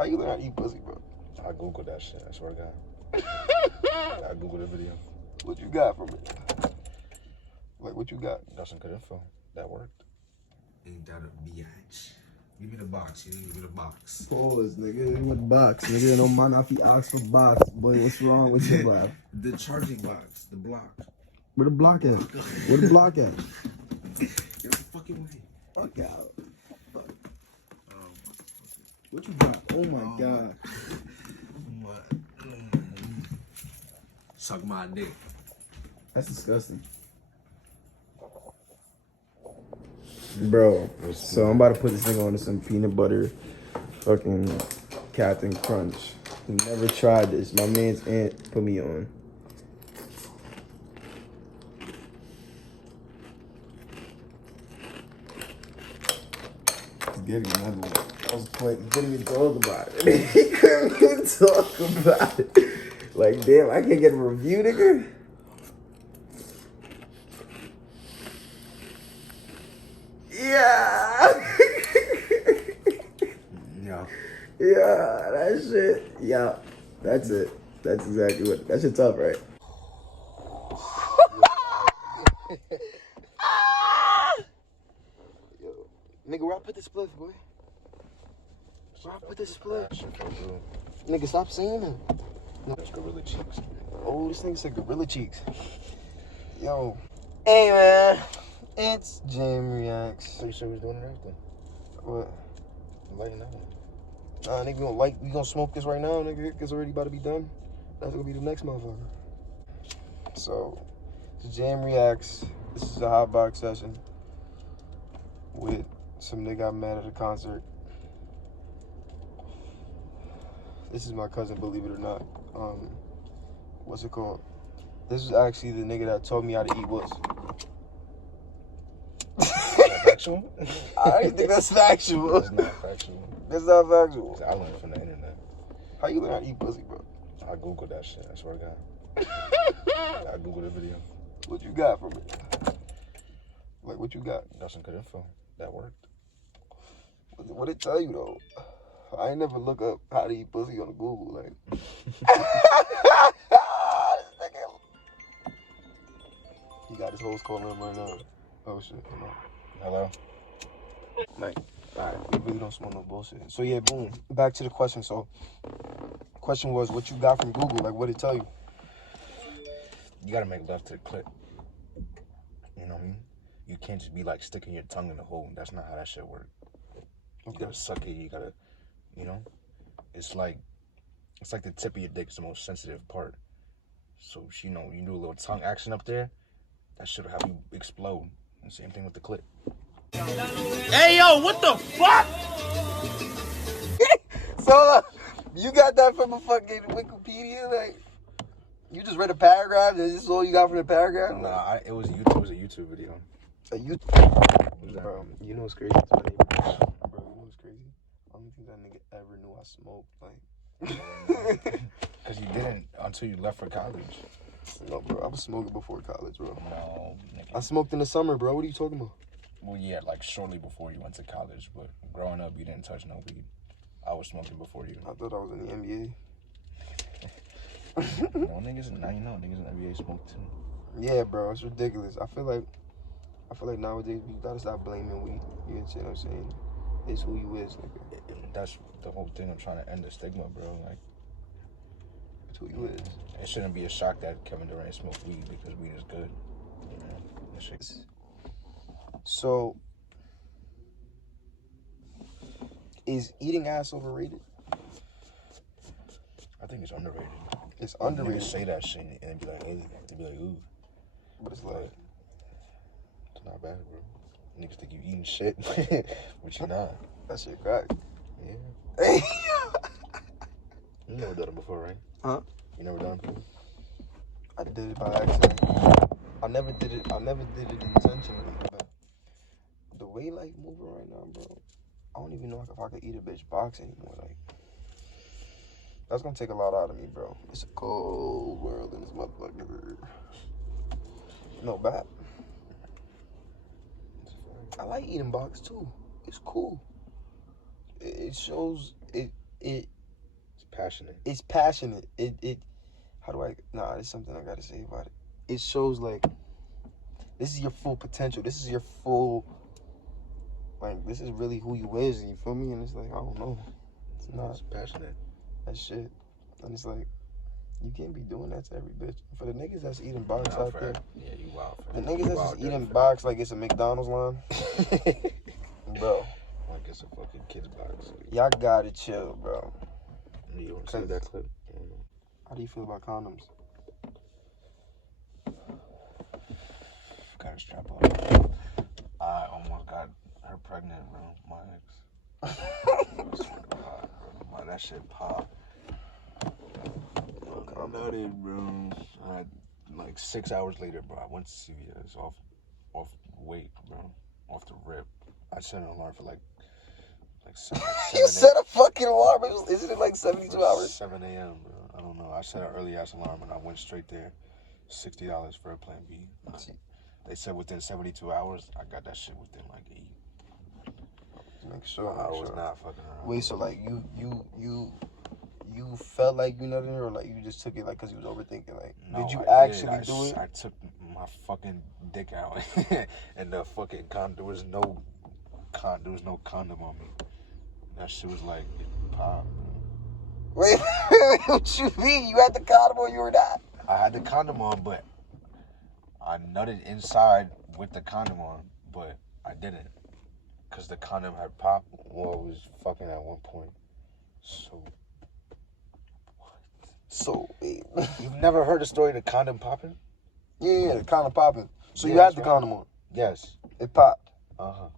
How you learn how to eat pussy, bro? I Googled that shit. I swear to God. I Googled the video. What you got from it? Like, what you got? Got some good info. That worked. Ain't that a biatch? Give me the box. You give me the box. Pause, nigga. What box? Nigga, no man off the ox for box. Boy, what's wrong with your vibe? The charging box. The block. Where the block at? Where the block at? Get the fucking way. Fuck out. Fuck. What you got? Oh my god. What? Suck my dick. That's disgusting. Bro, so I'm about to put this thing on to some peanut butter fucking Captain Crunch. Never tried this. My man's aunt put me on. He's getting another one. I was playing, couldn't even talk about it. He couldn't even talk about it. Like, damn, I can't get a review, nigga. Yeah. Yeah. Yeah, that shit. Yeah, that's it. That's exactly what. That shit's up, right? Yo, nigga, where I put the spliff, boy? Where I put the spliff? Nigga, stop saying that. No. That's gorilla cheeks. Oh, this thing said gorilla cheeks. Yo. Hey, man. It's Jam Reacts. So you said we was doing it right then? What? Lighting that one. Nah, nigga, we gonna smoke this right now, nigga. It's already about to be done. That's gonna be the next motherfucker. So, it's Jam Reacts. This is a hot box session with some nigga I met at a concert. This is my cousin, believe it or not. What's it called? This is actually the nigga that taught me how to eat wuss. Factual? I think that's factual. That's not factual. That's not factual. I learned from the internet. How you learn how to eat pussy, bro? I Googled that shit. I swear to God. I Googled the video. What you got from it? Like, what you got? Got some good info. That worked. What it tell you, though? I ain't never look up how to eat pussy on Google, like. He got his host calling him right now. Oh, shit. Come on. Hello? Like, alright, we really don't smoke no bullshit. So, yeah, boom. Back to the question. So, question was, what you got from Google? Like, what it tell you? You gotta make love to the clip. You know what I mean? You can't just be like sticking your tongue in the hole. That's not how that shit works. You gotta suck it. You gotta, you know? It's like the tip of your dick is the most sensitive part. So, you know, you do a little tongue action up there, that should have you explode. And same thing with the clip. Hey, yo, what the fuck? So, you got that from a fucking Wikipedia? Like, you just read a paragraph and this is all you got from the paragraph? Nah, it was a YouTube video. A YouTube? Bro, you know what's crazy? It's funny. Bro, you know what's crazy? I don't think that nigga ever knew I smoked. Like, Because you didn't until you left for college. no, bro, I was smoking before college, bro. No, nigga. I smoked in the summer, bro. What are you talking about? Well, yeah, like shortly before you went to college, but growing up, you didn't touch no weed. I was smoking before you. I thought I was in the NBA. No niggas, now you know, niggas in the NBA smoke too. Yeah, bro, it's ridiculous. I feel like nowadays you gotta stop blaming weed. You know what I'm saying? It's who you is, nigga. That's the whole thing. I'm trying to end the stigma, bro. Like, It's who you is. it shouldn't be a shock that Kevin Durant smoked weed because weed is good. You know, that shit. So, is eating ass overrated? I think it's underrated. It's underrated. Niggas say that shit and be like, hey, they be like, ooh. But it's like, It's not bad, bro. Niggas think you eating shit, but you're not. that shit crack. Yeah. You never done it before, right? Huh? You never done it before? I did it by accident. I never did it intentionally. But the way life moving right now, bro, I don't even know if I could eat a bitch box anymore. Like, that's gonna take a lot out of me, bro. It's a cold world in this motherfucker. No bad. I like eating box too. It's cool. It shows it. It's passionate. It's passionate. How do I? Nah, there's something I gotta say about it. It shows like this is your full potential. This is your full. Like this is really who you is. You feel me? And it's like I don't know. It's not. It's passionate. That shit. And it's like you can't be doing that to every bitch. For the niggas that's eating box out there. Yeah, you wild. The niggas that's just eating box like it's a McDonald's line. Bro. Like it's a fucking kid's box. Y'all gotta chill, bro. You don't see that clip? How do you feel about condoms? Gotta strap up. I almost got her pregnant, bro. My ex. I swear to God, bro. That shit popped. I'm not in, bro. Like 6 hours later, bro, I went to CVS off weight, bro. Off the rip. I set an alarm for like 7 You set a fucking alarm. Isn't it like 72 hours? 7 a.m., bro. I don't know. I set an early ass alarm and I went straight there. $60 for a plan B. They said within 72 hours. I got that shit within like 8. Make sure. I was not fucking around. Wait, so like you felt like you nutted her, or like you just took it like because you was overthinking? Like, no, did you I actually do it? I took my fucking dick out, and the fucking there was no condom on me. That shit was like pop. Wait, what you mean? You had the condom or you were not? I had the condom on, but I nutted inside with the condom on, but I didn't, cause the condom had popped while I was fucking at one point. So. So, You've never heard the story of the condom popping? Yeah, the condom popping. So Yeah, you had the right. condom on. Yes. It popped. Uh-huh.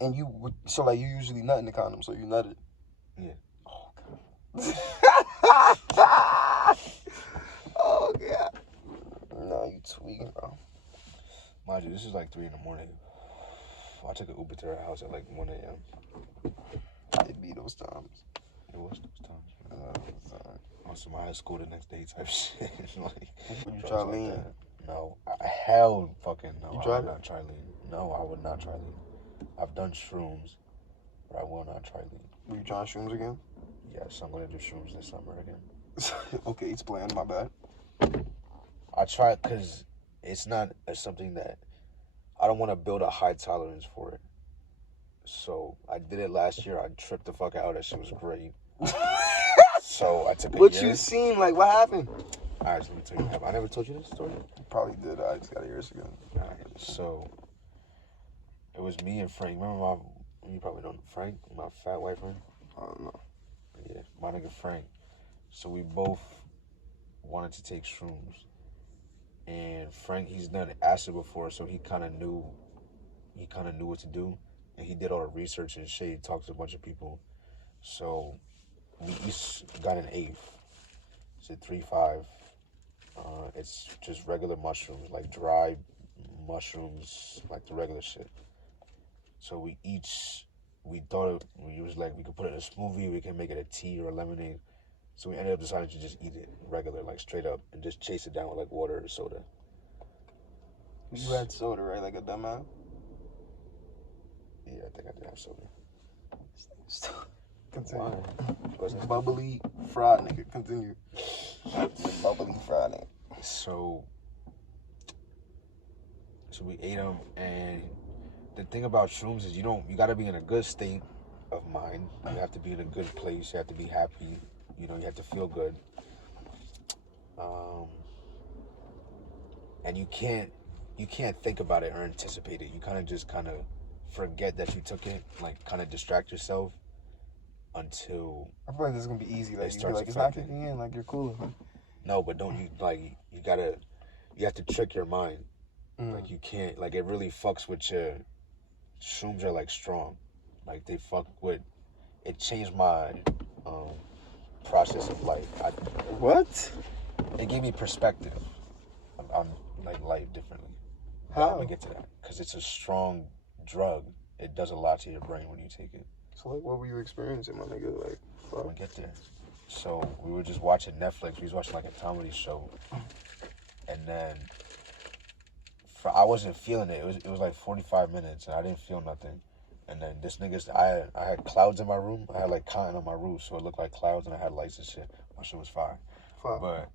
And so like you usually nut in the condom, so you nutted. Yeah. Oh, God. Oh, God. No, you tweaking, bro. Mind you, this is like 3 in the morning. I took an Uber to her house at like 1 a.m. It be those times. It was those times. Also, my high school the next day type shit. Like, you try lean? Like no, hell fucking no. You I tried would it? not try lean. No, I would not try lean. I've done shrooms, but I will not try lean. Were you trying shrooms again? Yes, I'm gonna do shrooms this summer again. Okay, it's planned. My bad. I try it because it's not something that I don't want to build a high tolerance for it. So I did it last year. I tripped the fuck out. That shit was great. So I took a What year. you seen? Like, what happened? All right, so let me tell you. I never told you this story? You probably did. I just got to hear it again. All right, so it was me and Frank. Remember you probably don't know Frank, my fat white friend? I don't know. Yeah, my nigga Frank. So we both wanted to take shrooms. And Frank, he's done acid before, so he kind of knew what to do. And he did all the research and shit. He talked to a bunch of people. So we each got an eighth. It's a 3-5. It's just regular mushrooms, like dry mushrooms, like the regular shit. So we thought we was like, we could put it in a smoothie, we can make it a tea or a lemonade. So we ended up deciding to just eat it regular, like straight up, and just chase it down with like water or soda. You had soda, right? Like a dumbass? Yeah, I think I did have soda. Continue. Why? Bubbly fried nigga. Continue. Bubbly fried nigga. So we ate them, and the thing about shrooms is you gotta be in a good state of mind. You have to be in a good place. You have to be happy. You have to feel good. And you can't think about it or anticipate it. You just forget that you took it, like kind of distract yourself until I feel like this is gonna be easy. Like, it you starts like, it's not affecting. kicking in. Like, you're cool. No, but don't you you have to trick your mind. Like you can't, like it really fucks with your, shrooms are like strong. Like they fuck with, it changed my process of life. What? It gave me perspective on like life differently. How? I'm gonna get to that because it's a strong drug. It does a lot to your brain when you take it. So like, what were you experiencing, my nigga? Like, I'm fuck. gonna get there. So we were just watching Netflix. We was watching like a comedy show, and then I wasn't feeling it. It was like 45 minutes, and I didn't feel nothing. And then this nigga's, I had clouds in my room. I had like cotton on my roof, so it looked like clouds, and I had lights and shit. My shit was fire. But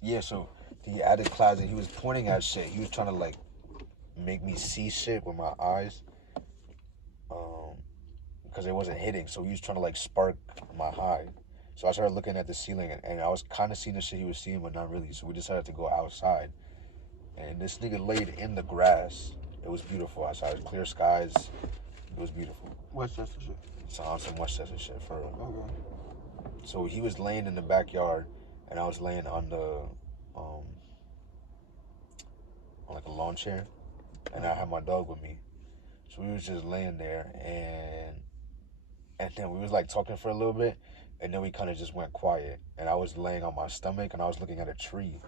yeah, so he added clouds, and he was pointing at shit. He was trying to like make me see shit with my eyes, because it wasn't hitting. So he was trying to like spark my high. So I started looking at the ceiling, and I was kind of seeing the shit he was seeing, but not really. So we decided to go outside. And this nigga laid in the grass. It was beautiful outside. It was clear skies. It was beautiful. Westchester shit. So on some Westchester shit for real. Okay. So he was laying in the backyard, and I was laying on the on like a lawn chair, and I had my dog with me. So we was just laying there, and then we was like talking for a little bit, and then we kind of just went quiet. And I was laying on my stomach, and I was looking at a tree.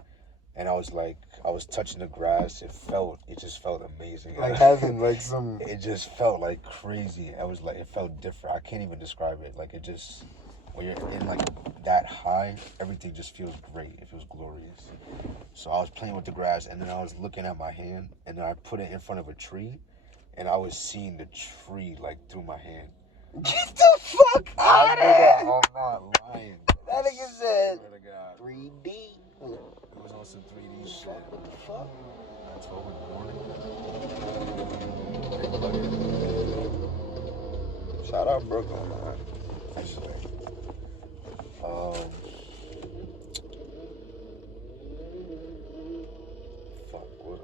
And I was touching the grass. It just felt amazing. Like heaven, like some. It just felt like crazy. It felt different. I can't even describe it. Like it just, when you're in like that high, everything just feels great. It feels glorious. So I was playing with the grass, and then I was looking at my hand, and then I put it in front of a tree, and I was seeing the tree like through my hand. Get the fuck out of here! I'm not lying. That nigga said 3D. It was on some 3D shit. What the fuck? At 12 in the morning. Shout out Brooke on that. I swear. Fuck, what?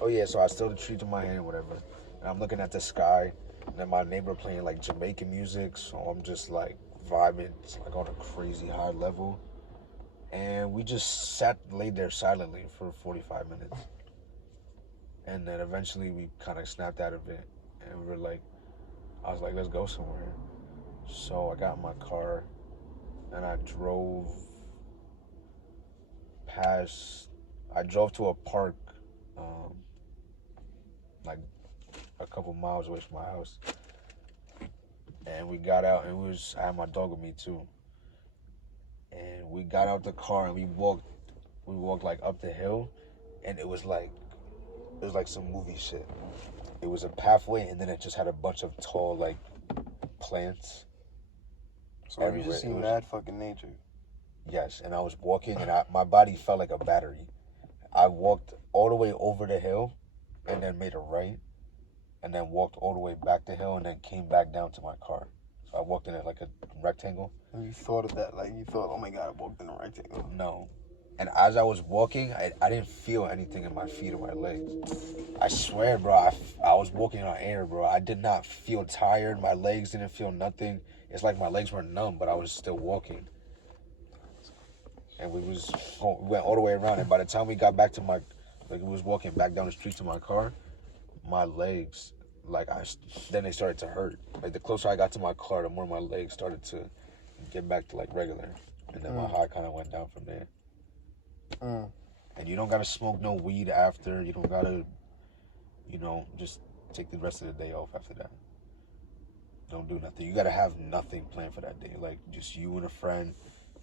Oh yeah, so I still the tree to my hand or whatever. And I'm looking at the sky. And then my neighbor playing like Jamaican music. So I'm just like vibing, like on a crazy high level. And we just laid there silently for 45 minutes. And then eventually we kind of snapped out of it. And we were like, I was like, let's go somewhere. So I got in my car and I drove to a park, like a couple miles away from my house. And we got out, and I had my dog with me too. And we got out the car and we walked like up the hill, and it was like some movie shit. It was a pathway, and then it just had a bunch of tall like plants. So you just seen mad fucking nature. Yes, and I was walking, and my body felt like a battery. I walked all the way over the hill, and then made a right, and then walked all the way back the hill, and then came back down to my car. So I walked in it like a rectangle. And you thought of that, like you thought, oh my God, I walked in a rectangle. No. And as I was walking, I didn't feel anything in my feet or my legs. I swear, bro, I was walking on air, bro. I did not feel tired. My legs didn't feel nothing. It's like my legs were numb, but I was still walking. And we went all the way around. And by the time we got back to we was walking back down the street to my car, my legs, then they started to hurt. Like the closer I got to my car, the more my legs started to get back to like regular. And then my high kind of went down from there. And you don't gotta smoke no weed after. You don't gotta, just take the rest of the day off after that. Don't do nothing. You gotta have nothing planned for that day. Like just you and a friend.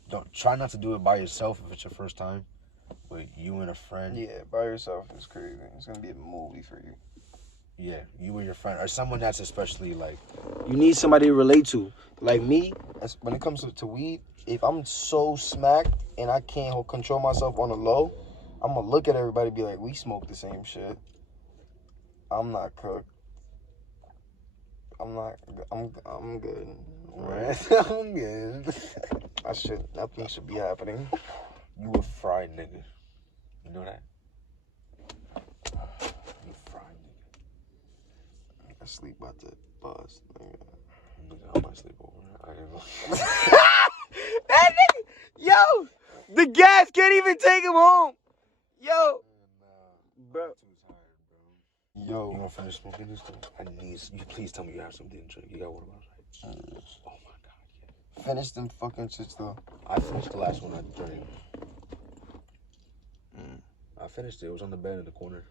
Don't try not to do it by yourself if it's your first time. But you and a friend. Yeah, by yourself is crazy. It's gonna be a movie for you. Yeah, you and your friend, or someone that's especially like. You need somebody to relate to. Like me, when it comes to weed, if I'm so smacked and I can't control myself on the low, I'm gonna look at everybody and be like, we smoke the same shit. I'm not cooked. I'm good. Right? I'm good. Nothing should be happening. You a fried nigga. You know that? You a fried nigga. I sleep about to bust. Nigga, I might sleep over. I ain't gonna. That nigga, yo, the gas can't even take him home. Yo, bro. I'm too tired, bro. Yo, you wanna finish smoking this thing? I need you. Please tell me you have something to drink. You got water bottles, right? Oh my God, yeah. Finish them fucking shits though. I finished the last one I drank. I finished it. It was on the bed in the corner.